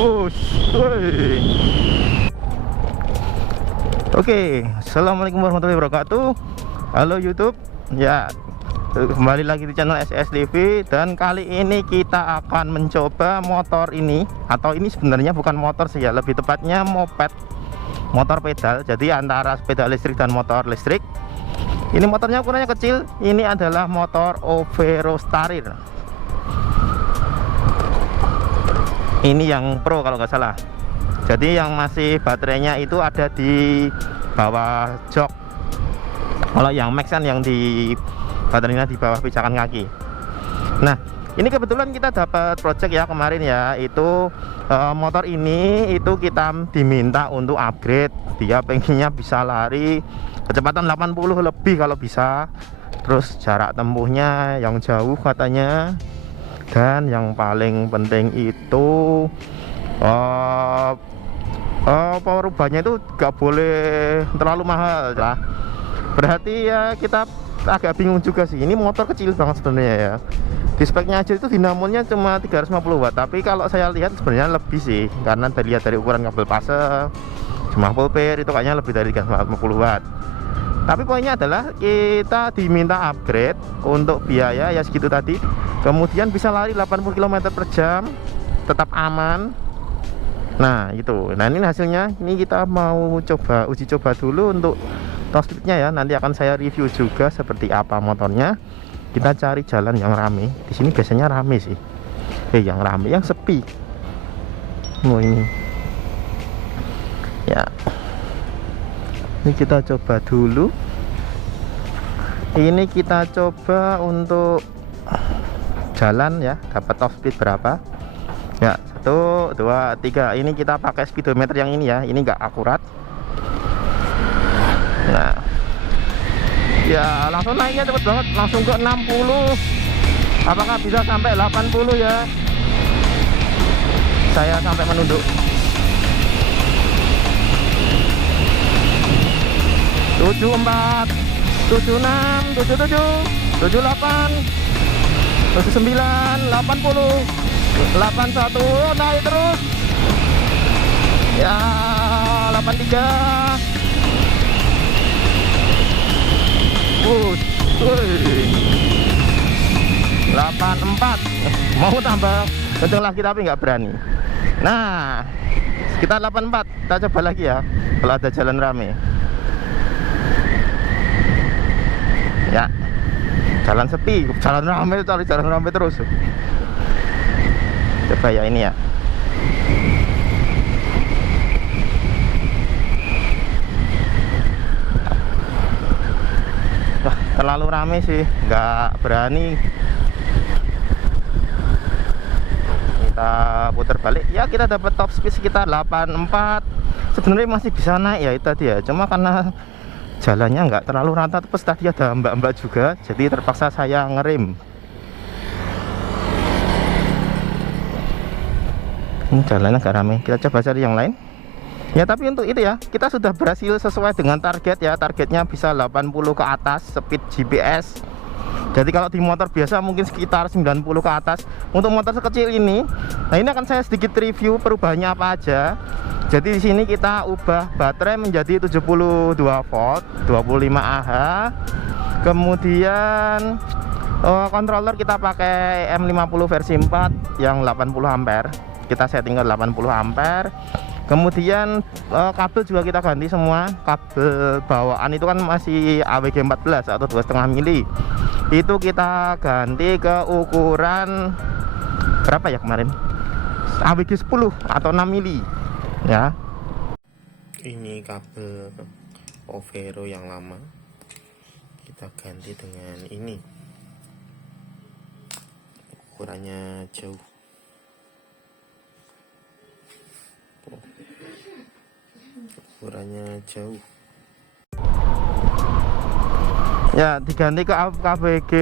Wush, woi. Oke, assalamualaikum warahmatullahi wabarakatuh. Halo YouTube, ya kembali lagi di channel SS TV. Dan kali ini kita akan mencoba motor ini, atau ini sebenarnya bukan motor sih ya, lebih tepatnya moped, motor pedal. Jadi antara sepeda listrik dan motor listrik. Ini motornya ukurannya kecil. Ini adalah motor Overo Starir. Ini yang Pro kalau nggak salah. Jadi yang masih baterainya itu ada di bawah jok. Kalau yang Max kan yang di baterainya di bawah pijakan kaki. Nah, ini kebetulan kita dapat project ya kemarin ya. Itu motor ini itu kita diminta untuk upgrade. Dia pengennya bisa lari kecepatan 80 lebih kalau bisa. Terus jarak tempuhnya yang jauh katanya. Dan yang paling penting itu power ubahnya itu gak boleh terlalu mahal lah. Berarti ya kita agak bingung juga sih. Ini motor kecil banget sebenarnya ya. Di speknya aja itu dinamonya cuma 350 watt. Tapi kalau saya lihat sebenarnya lebih sih, karena dilihat dari ukuran kabel fase cuma full pair itu kayaknya lebih dari 350 watt. Tapi poinnya adalah kita diminta upgrade untuk biaya ya segitu tadi. Kemudian bisa lari 80 km per jam, tetap aman. Nah itu, nah ini hasilnya. Ini kita mau coba uji coba dulu untuk top speednya ya. Nanti akan saya review juga seperti apa motornya. Kita cari jalan yang rame. Di sini biasanya rame sih. Yang rame, yang sepi. Oh ini. Ya. Ini kita coba dulu. Ini kita coba untuk jalan ya, dapat top speed berapa? Ya, 1, 2, 3. Ini kita pakai speedometer yang ini ya. Ini enggak akurat. Nah. Ya, langsung naiknya cepet banget, langsung ke 60. Apakah bisa sampai 80 ya? Saya sampai menunduk. 74, 76, 77, 78, 79, 80, 81, naik terus. Ya, 83. Wuih. 84. Mau tambah kenceng lagi tapi nggak berani. Nah, sekitar 84. Kita coba lagi ya, kalau ada jalan rame. Ya, jalan sepi, jalan rame, cari jalan rame terus. Coba ya ini ya. Wah, terlalu rame sih, nggak berani. Kita putar balik. Ya, kita dapat top speed sekitar 84. Sebenarnya masih bisa naik ya itu tadi ya. Cuma karena jalannya nggak terlalu rata, terus tadi ada mbak-mbak juga, jadi terpaksa saya ngerem. Ini jalannya agak rame, kita coba cari yang lain ya. Tapi untuk itu ya, kita sudah berhasil sesuai dengan target ya. Targetnya bisa 80 ke atas speed GPS. Jadi kalau di motor biasa mungkin sekitar 90 ke atas. Untuk motor sekecil ini, nah ini akan saya sedikit review perubahannya apa aja. Jadi di sini kita ubah baterai menjadi 72 volt, 25 Ah. Kemudian controller kita pakai M50 versi 4 yang 80 ampere. Kita setting ke 80 ampere. Kemudian kabel juga kita ganti semua. Kabel bawaan itu kan masih AWG 14 atau 2,5 mili. Itu kita ganti ke ukuran berapa ya kemarin? AWG 10 atau 6 mili. Ya, ini kabel Overo yang lama kita ganti dengan ini, ukurannya jauh. Ya, diganti ke AWG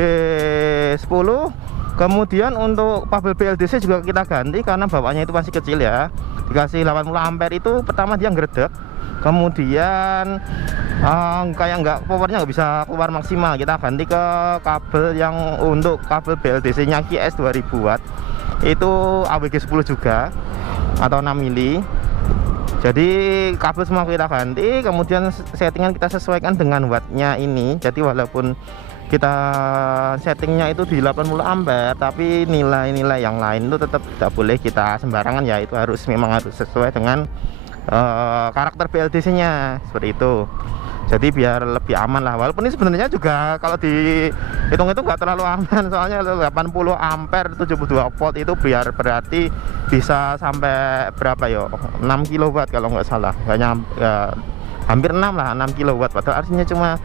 10. Kemudian untuk kabel BLDC juga kita ganti karena bawaannya itu masih kecil ya. Dikasih 80 ampere itu pertama dia ngeredek. Kemudian kayak powernya nggak bisa keluar maksimal. Kita ganti ke kabel yang untuk kabel BLDC nya QS 2000 watt. Itu AWG 10 juga. atau 6 mili. Jadi kabel semua kita ganti, kemudian settingan kita sesuaikan dengan wattnya ini. Jadi walaupun kita settingnya itu di 80 ampere, tapi nilai-nilai yang lain itu tetap tidak boleh kita sembarangan ya. Itu memang harus sesuai dengan karakter BLDC nya seperti itu. Jadi biar lebih aman lah. Walaupun ini sebenarnya juga kalau dihitung itu nggak terlalu aman, soalnya 80 ampere 72 volt itu biar berarti bisa sampai berapa ya, 6 kilowatt kalau nggak salah. ya, hampir 6 lah, 6 kilowatt. Padahal artinya cuma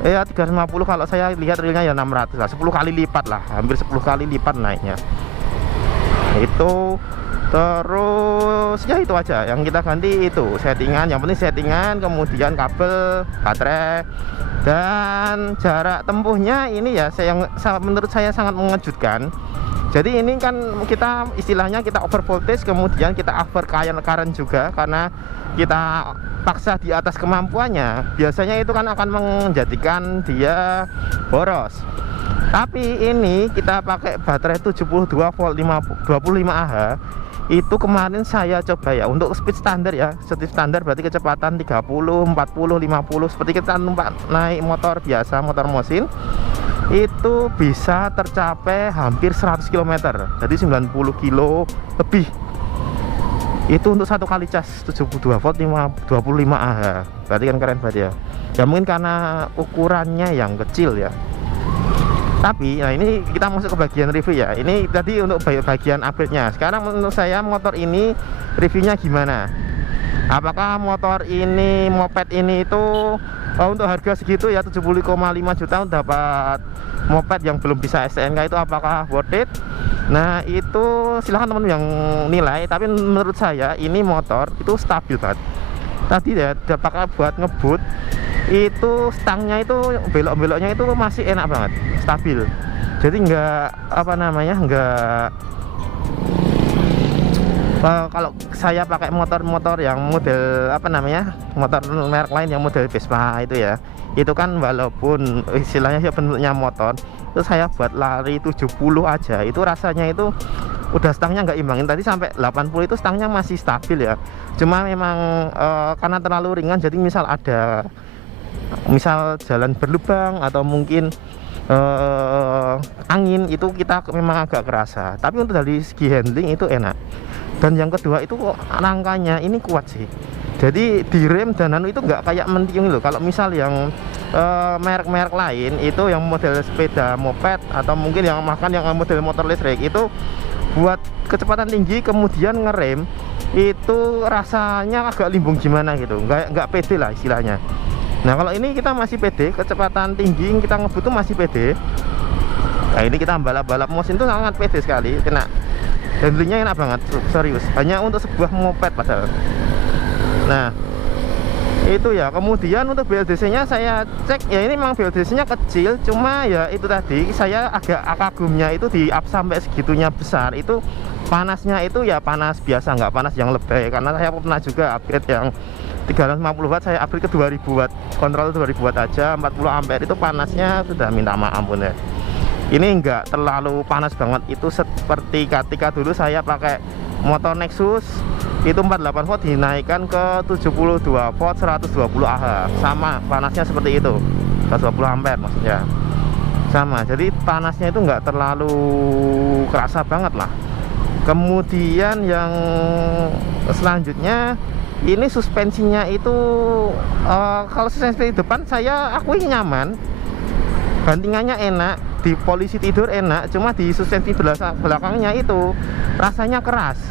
ya 350, kalau saya lihat realnya ya 600 lah, 10 kali lipat lah, hampir 10 kali lipat naiknya. Itu terus ya itu aja yang kita ganti, itu settingan, yang penting settingan, kemudian kabel, baterai, dan jarak tempuhnya ini ya menurut saya sangat mengejutkan. Jadi ini kan kita istilahnya kita over voltage, kemudian kita over current juga, karena kita paksa di atas kemampuannya, biasanya itu kan akan menjadikan dia boros. Tapi ini kita pakai baterai 72 volt 25 Ah. Itu kemarin saya coba ya untuk speed standar ya, speed standar berarti kecepatan 30, 40, 50 seperti kita naik motor biasa, motor mesin, itu bisa tercapai hampir 100 km, jadi 90 kilo lebih. Itu untuk satu kali cas 72 volt 25 Ah, berarti kan keren banget ya. Ya mungkin karena ukurannya yang kecil ya. Tapi nah ini kita masuk ke bagian review ya. Ini tadi untuk bagian upgrade-nya. Sekarang menurut saya motor ini reviewnya gimana? Apakah motor ini, moped ini itu untuk harga segitu ya 70,5 juta dapat moped yang belum bisa STNK, itu apakah worth it? Nah itu silahkan teman yang nilai. Tapi menurut saya ini motor itu stabil banget. Tadi ya pakai buat ngebut itu stangnya itu belok-beloknya itu masih enak banget, stabil. Jadi enggak apa namanya, enggak kalau saya pakai motor-motor yang model apa namanya, motor merek lain yang model Vespa itu ya, itu kan walaupun istilahnya ya bentuknya motor, itu saya buat lari 70 aja itu rasanya itu udah stangnya nggak imbangin. Tadi sampai 80 itu stangnya masih stabil ya, cuma memang karena terlalu ringan, jadi misal jalan berlubang atau mungkin angin itu kita memang agak kerasa. Tapi untuk dari segi handling itu enak. Dan yang kedua itu rangkanya ini kuat sih, jadi di rem dan itu nggak kayak mentiung loh. Kalau misal yang merek-merek lain itu yang model sepeda moped atau mungkin yang model motor listrik itu buat kecepatan tinggi kemudian ngerem itu rasanya agak limbung gimana gitu, nggak pede lah istilahnya. Nah kalau ini kita masih pede, kecepatan tinggi kita ngebut tuh masih pede. Nah ini kita balap-balap motion itu sangat pede sekali, kena handlingnya enak banget, serius, hanya untuk sebuah moped padahal. Nah itu ya. Kemudian untuk BLDC nya saya cek ya, ini memang BLDC nya kecil, cuma ya itu tadi saya agak kagumnya itu di up sampai segitunya besar. Itu panasnya itu ya panas biasa, nggak panas yang lebay, karena saya pernah juga upgrade yang 350 watt, saya upgrade ke 2000 watt, kontrol 2000 watt aja 40 ampere itu panasnya sudah minta maaf ya. Ini enggak terlalu panas banget, itu seperti ketika dulu saya pakai motor Nexus itu 48 volt dinaikkan ke 72 volt 120 Ah, sama panasnya seperti itu, 120 ampere maksudnya sama. Jadi panasnya itu enggak terlalu kerasa banget lah. Kemudian yang selanjutnya ini suspensinya itu kalau suspensi depan saya akui nyaman, bantingannya enak, di polisi tidur enak, cuma di suspensi belakangnya itu rasanya keras.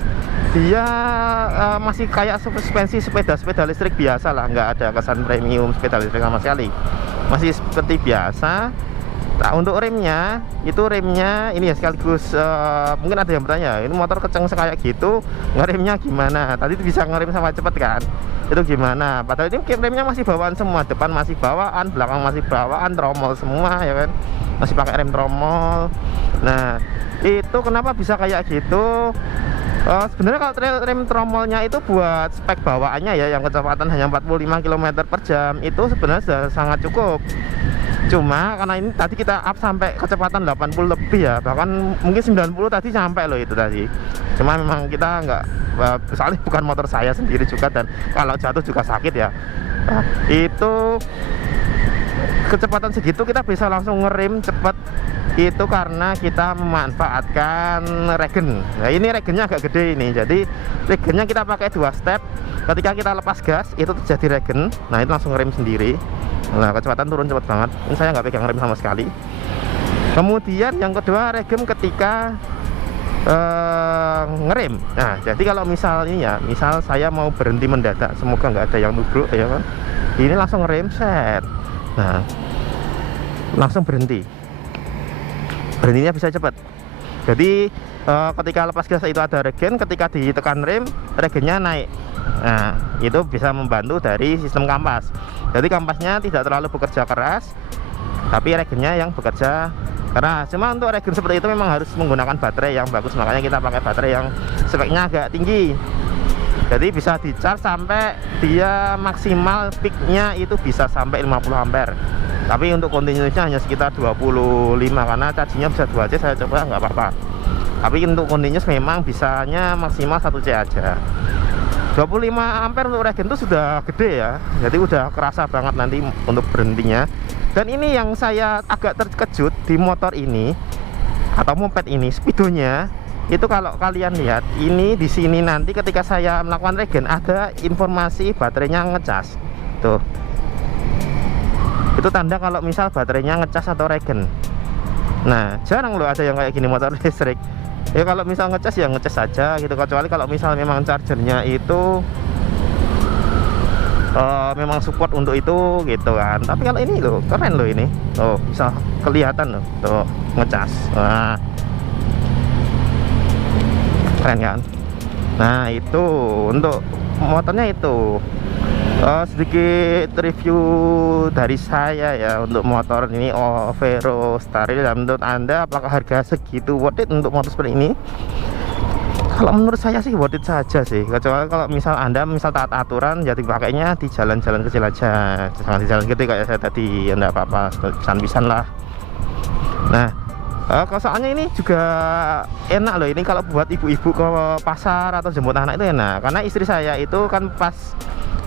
Dia masih kayak suspensi sepeda listrik biasa lah, nggak ada kesan premium sepeda listrik sama sekali, masih seperti biasa. Nah, untuk remnya ini ya sekaligus mungkin ada yang bertanya, ini motor kenceng kayak gitu ngeremnya gimana? Tadi bisa ngerem sama cepet kan, itu gimana? Padahal ini remnya masih bawaan semua, depan masih bawaan, belakang masih bawaan, tromol semua ya kan, masih pakai rem tromol. Nah itu kenapa bisa kayak gitu? Sebenarnya kalau rem tromolnya itu buat spek bawaannya ya, yang kecepatan hanya 45 km per jam, itu sebenarnya sudah sangat cukup. Cuma karena ini tadi kita up sampai kecepatan 80 lebih ya, bahkan mungkin 90 tadi sampai loh itu tadi. Cuma memang kita nggak, soalnya bukan motor saya sendiri juga, dan kalau jatuh juga sakit ya. Nah, itu kecepatan segitu kita bisa langsung ngerem cepat, itu karena kita memanfaatkan regen. Nah ini regennya agak gede ini, jadi regennya kita pakai 2 step. Ketika kita lepas gas itu terjadi regen, nah itu langsung ngerem sendiri. Nah kecepatan turun cepat banget. Ini saya nggak pegang rem sama sekali. Kemudian yang kedua, regen ketika ngerem. Nah jadi kalau misal ini ya, misal saya mau berhenti mendadak, semoga nggak ada yang nubruk ya kan, ini langsung ngerem set. Nah langsung berhenti, berhentinya bisa cepat. Jadi ketika lepas gas itu ada regen, ketika ditekan rem, regennya naik. Nah itu bisa membantu dari sistem kampas. Jadi kampasnya tidak terlalu bekerja keras, tapi regennya yang bekerja keras. Cuma untuk regen seperti itu memang harus menggunakan baterai yang bagus, makanya kita pakai baterai yang speknya agak tinggi. Jadi bisa di charge sampai dia maksimal peaknya itu bisa sampai 50 ampere. Tapi untuk continuousnya hanya sekitar 25, karena chargingnya bisa 2C, saya coba nggak apa-apa. Tapi untuk continuous memang bisanya maksimal 1C aja. 25 ampere untuk regen itu sudah gede ya, jadi udah kerasa banget nanti untuk berhentinya. Dan ini yang saya agak terkejut di motor ini atau moped ini, speedonya itu kalau kalian lihat ini di sini nanti ketika saya melakukan regen ada informasi baterainya ngecas tuh. Itu tanda kalau misal baterainya ngecas atau regen. Nah jarang loh ada yang kayak gini motor listrik. Ya kalau misal ngecas ya ngecas saja gitu, kecuali kalau misal memang chargernya itu memang support untuk itu gitu kan. Tapi kalau ini loh keren loh, ini tuh bisa kelihatan loh tuh ngecas. Nah keren kan. Nah itu untuk motornya itu. Sedikit review dari saya ya untuk motor ini Vero Staril. Dan menurut Anda apakah harga segitu worth it untuk motor seperti ini? Kalau menurut saya sih worth it saja sih, kecuali kalau misal Anda misal taat aturan, jadi pakainya di jalan-jalan kecil aja, jangan di jalan gede kayak saya tadi ya, enggak apa-apa, pisan-pisan lah. Nah soalnya ini juga enak loh ini kalau buat ibu-ibu ke pasar atau jemput anak itu enak, karena istri saya itu kan pas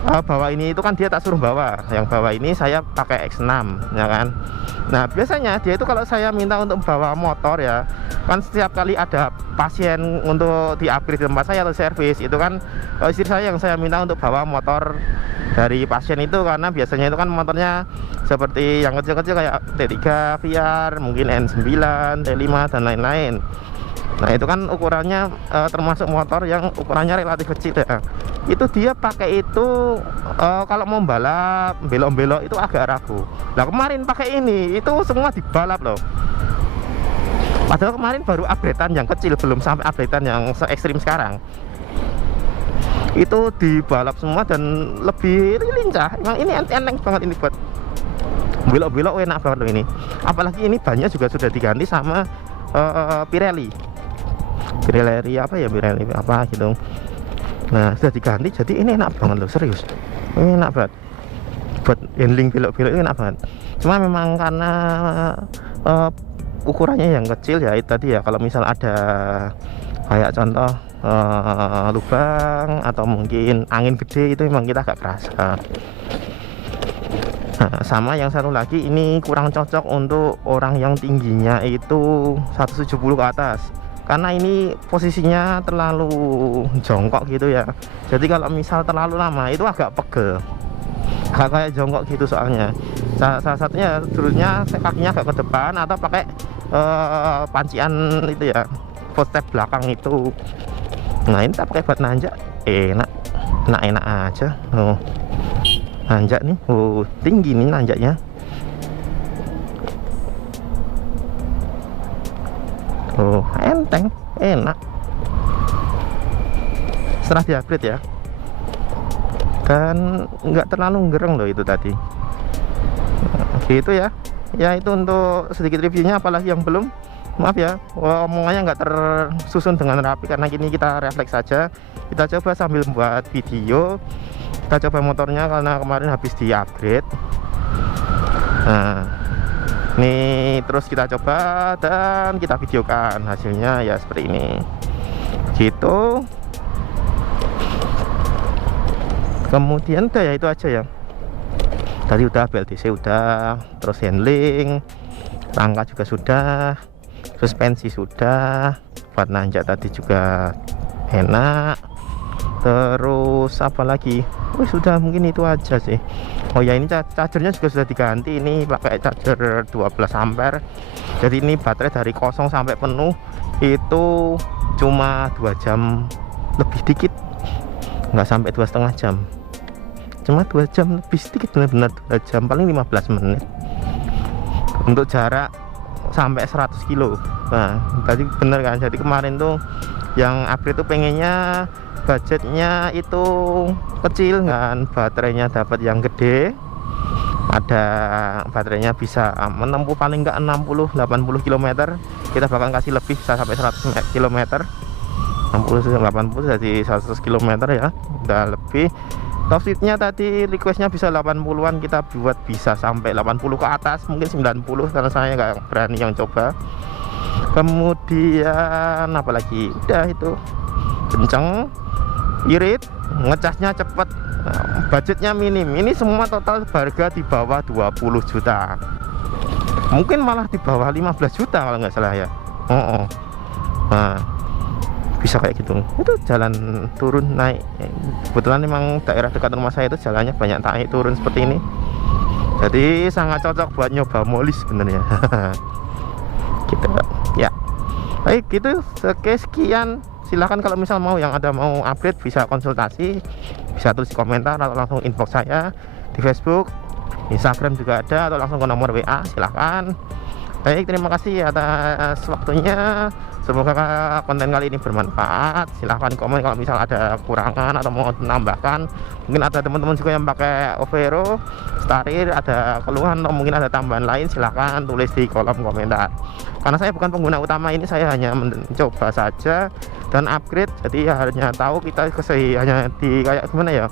bawa ini itu kan dia tak suruh bawa, yang bawa ini saya pakai X6 ya kan. Nah biasanya dia itu kalau saya minta untuk bawa motor ya kan, setiap kali ada pasien untuk di-upgrade di tempat saya atau servis itu kan istri saya yang saya minta untuk bawa motor dari pasien itu, karena biasanya itu kan motornya seperti yang kecil-kecil kayak T3 VR, mungkin N9, T5 dan lain-lain. Nah itu kan ukurannya termasuk motor yang ukurannya relatif kecil ya. Itu dia pakai itu kalau mau balap belok-belok itu agak ragu. Nah kemarin pakai ini itu semua dibalap loh. Padahal kemarin baru updatean yang kecil, belum sampai updatean yang se-ekstrim sekarang. Itu dibalap semua dan lebih lincah. Emang ini enteng banget ini buat belok-belok, enak banget loh ini. Apalagi ini bannya juga sudah diganti sama Pirelli apa ya, Pirelli apa gitu. Nah sudah diganti, jadi ini enak banget loh, serius. Ini enak banget buat handling belok-belok, ini enak banget. Cuma memang karena ukurannya yang kecil ya itu tadi ya, kalau misal ada kayak contoh lubang atau mungkin angin gede itu memang kita agak kerasa. Nah, sama yang satu lagi ini kurang cocok untuk orang yang tingginya itu 170 ke atas, karena ini posisinya terlalu jongkok gitu ya. Jadi kalau misal terlalu lama itu agak pegel, agak kayak jongkok gitu soalnya. Salah satunya dulunya kakinya agak ke depan atau pakai pancian itu ya, footstep belakang itu. Nah ini tak pakai buat nanjak enak aja. Nanjak nih, tinggi nih nanjaknya. Enteng, enak. Setelah di-upgrade ya, dan nggak terlalu gereng loh itu tadi. Gitu ya. Ya itu untuk sedikit reviewnya, apalagi yang belum, maaf ya omongannya nggak tersusun dengan rapi karena gini kita refleks saja. Kita coba sambil membuat video. Kita coba motornya karena kemarin habis di upgrade. Nah Nih terus kita coba dan kita videokan hasilnya ya seperti ini gitu. Kemudian udah ya itu aja ya, tadi udah BLDC udah, terus handling rangka juga sudah, suspensi sudah, buat nanjak tadi juga enak. Terus apa lagi, sudah mungkin itu aja sih. Oh ya, ini chargernya juga sudah diganti, ini pakai charger 12 ampere. Jadi ini baterai dari kosong sampai penuh itu cuma 2 jam lebih dikit, nggak sampai 2,5 jam, cuma 2 jam lebih sedikit, benar-benar 2 jam paling 15 menit untuk jarak sampai 100 kilo. Nah tadi bener kan, jadi kemarin tuh yang upgrade tuh pengennya budgetnya itu kecil kan, baterainya dapat yang gede, ada baterainya bisa menempuh paling enggak 60-80 km, kita bakal kasih lebih bisa sampai 100 km, 60-80 jadi 100 km ya, udah lebih. Top speednya tadi requestnya bisa 80-an, kita buat bisa sampai 80 ke atas, mungkin 90 karena saya nggak berani yang coba. Kemudian apa lagi, udah itu kenceng, irit, ngecasnya cepet, budgetnya minim. Ini semua total harga di bawah 20 juta, mungkin malah di bawah 15 juta kalau nggak salah ya. Nah bisa kayak gitu. Itu jalan turun naik, kebetulan memang daerah dekat rumah saya itu jalannya banyak naik turun seperti ini, jadi sangat cocok buat nyoba molis sebenarnya. Gitu ya. Baik gitu, sekian. Silahkan kalau misal mau yang ada mau update bisa konsultasi, bisa tulis di komentar atau langsung inbox saya di Facebook, Instagram juga ada, atau langsung ke nomor WA, silahkan. Baik, terima kasih atas waktunya. Semoga konten kali ini bermanfaat. Silahkan komen kalau misal ada kekurangan atau mau menambahkan. Mungkin ada teman-teman juga yang pakai Overo, Starir, ada keluhan atau mungkin ada tambahan lain, silahkan tulis di kolom komentar. Karena saya bukan pengguna utama ini, saya hanya mencoba saja dan upgrade, jadi hanya tahu kita hanya di kayak gimana ya,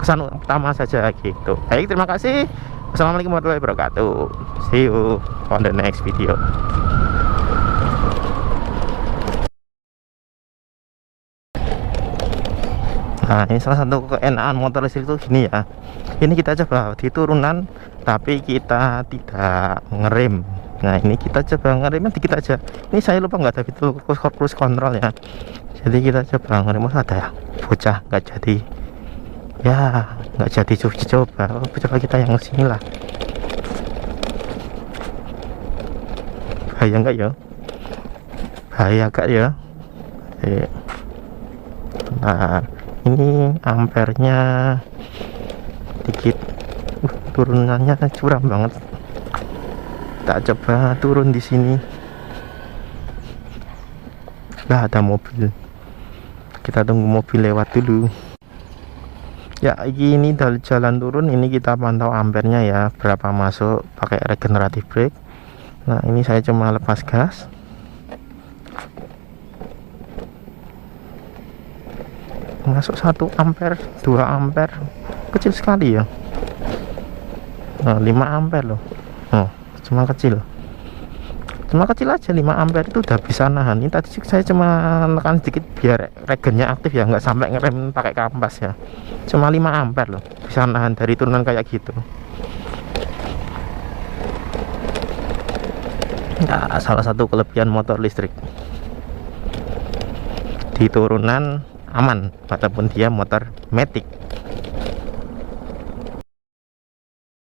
kesan utama saja gitu. Baik, terima kasih. Assalamualaikum warahmatullahi wabarakatuh. See you on the next video. Nah ini salah satu keenaan motor listrik itu gini ya, ini kita coba di turunan tapi kita tidak ngerem. Nah ini kita coba ngeremnya dikit aja, ini saya lupa nggak ada fitur cruise control ya, jadi kita coba ngerem. Ada ya bocah nggak jadi ya, nggak jadi coba kita yang sini lah. Bahaya nggak ya, bahaya gak ya. Nah ini ampernya dikit, turunannya curam banget. Tak coba turun di sini. Nah ada mobil, kita tunggu mobil lewat dulu ya. Ini dari jalan turun, ini kita pantau ampernya ya, berapa masuk pakai regeneratif brake. Nah ini saya cuma lepas gas, masuk 1 ampere 2 ampere, kecil sekali ya. Nah, 5 ampere loh. Oh, cuma kecil aja 5 ampere itu udah bisa nahan. Ini tadi saya cuma tekan sedikit biar regennya aktif ya, nggak sampai ngerem pakai kampas ya. Cuma 5 ampere loh, bisa nahan dari turunan kayak gitu. Nah, salah satu kelebihan motor listrik, di turunan aman walaupun dia motor matic.